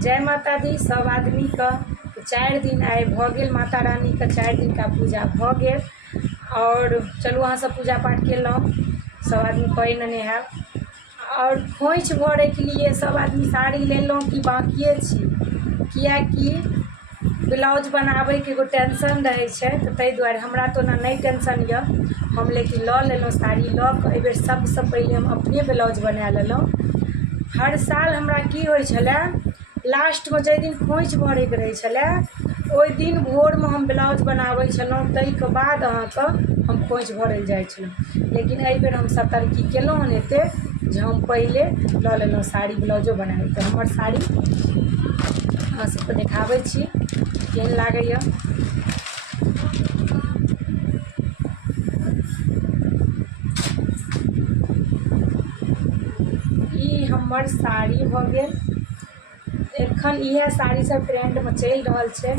जय माता दी सब आदमी का 4 दिन आए भ गेल माता रानी का 4 दिन का पूजा भ गेल। और चलू अहाँ सब पूजा पाठ केलहुँ, सब आदमी कही नेने हैब। और खोइछ भरे के लिए सब आदमी साड़ी लेलहुँ कि बाकिए छी, किएकि ब्लाउज बनाबे के एगो टेंशन रहे छै, तो ताहि दुआरे हमरा तो ना नहीं टेंशन यऽ, हम लेकिन लऽ लेलहुँ साड़ी लऽ कऽ। एहि बेर सबसँ पहिले हम अपने ब्लाउज बना लेलहुँ। हर साल हमरा की होइ छलै, लास्ट में जाहि दिन खोइछ भरैके रहै छलै ओहि दिन भोर में हम ब्लाउज बनाबै छलहुँ, ताहिके बाद अहाँके हम खोइछ भरल जाइ छलहुँ। लेकिन एहि बेर हम सतर्की केलहुँ हन एते जे हम पहिले लऽ लेलहुँ साड़ी ब्लाउजो बनाबै। तऽ हमर साड़ी अहाँ सबके देखाबै छी केहन लागैए। ई हमर साड़ी भऽ गेल। एखन इएह साड़ी सब ट्रेंड में चलि रहल छै,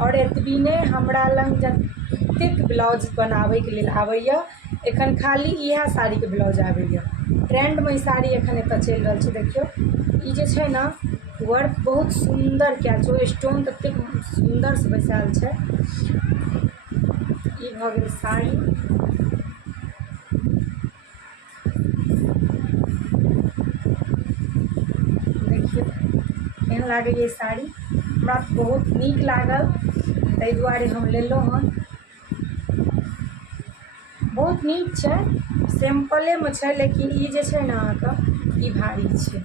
और एतबी नहि हमरा लग जतेक ब्लाउज बनाबैके लेल आबैए, एखन खाली इएह साड़ीके ब्लाउज आबैए। ट्रेंड में ई साड़ी एखन एतऽ चलि रहल छै। देखियौ ई जे छै ने वर्क बहुत सुंदर कयल छै, स्टोन ततेक सुंदर से बैसायल छै। ई भऽ गेल साड़ी। देखियौ केहन लागैए साड़ी, हमरा बहुत नीक लागल, ताहि दुआरे हम लेलहुँ हन। बहुत नीक छै, सिंपले में छै, लेकिन ई जे छै ने अहाँके ई भारी छै।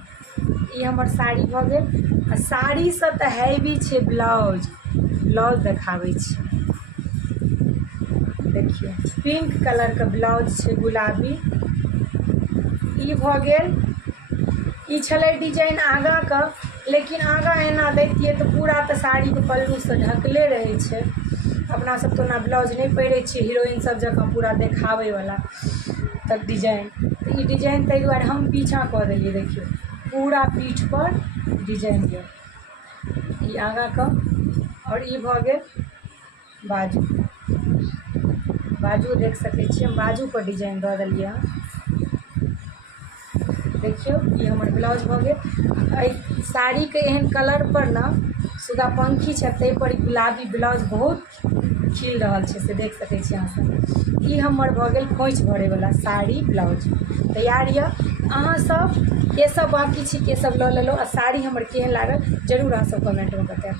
ई हमर साड़ी भऽ गेल। आ साड़ी से तऽ हैवी छै ब्लाउज, ब्लाउज देखाबै छी। देखिए पिंक कलर के ब्लाउज छै, गुलाबी। ई भऽ गेल। ई छलै डिजाइन आगाँ का, लेकिन आगाँ एना दैतियै तऽ पूरा तऽ साड़ी के पल्लू से ढकले रहै छै। अपना सब तो ना ब्लाउज नहीं पहिरे छियै हीरोइन सब जकाँ पूरा देखाबै वाला तब डिजाइन। तो ई डिजाइन ताहि दुआरे हम पीछा कऽ देलियै। देखियौ पूरा पीठ पर डिजाइन यऽ, ई आगाँ का। और ई भऽ गेल बाजू, बाजू देख सकै छियै, हम बाजू पर डिजाइन दऽ देलियै हँ। देखियौ ई हमर ब्लाउज भऽ गेल। एहि साड़ीके एहन कलर पर ना सुगा पंखी छै, ताहि पर गुलाबी ब्लाउज बहुत खिल रहल छै, से देख सकै छी अहाँ सब। ई हमर भऽ गेल खोइछ भरैवला साड़ी ब्लाउज तैयार यऽ। अहाँ सब के सब बाकी छी, के सब लऽ लेलहुँ, आ साड़ी हमर केहन लागल जरूर अहाँ सब कमेंट में बताएब।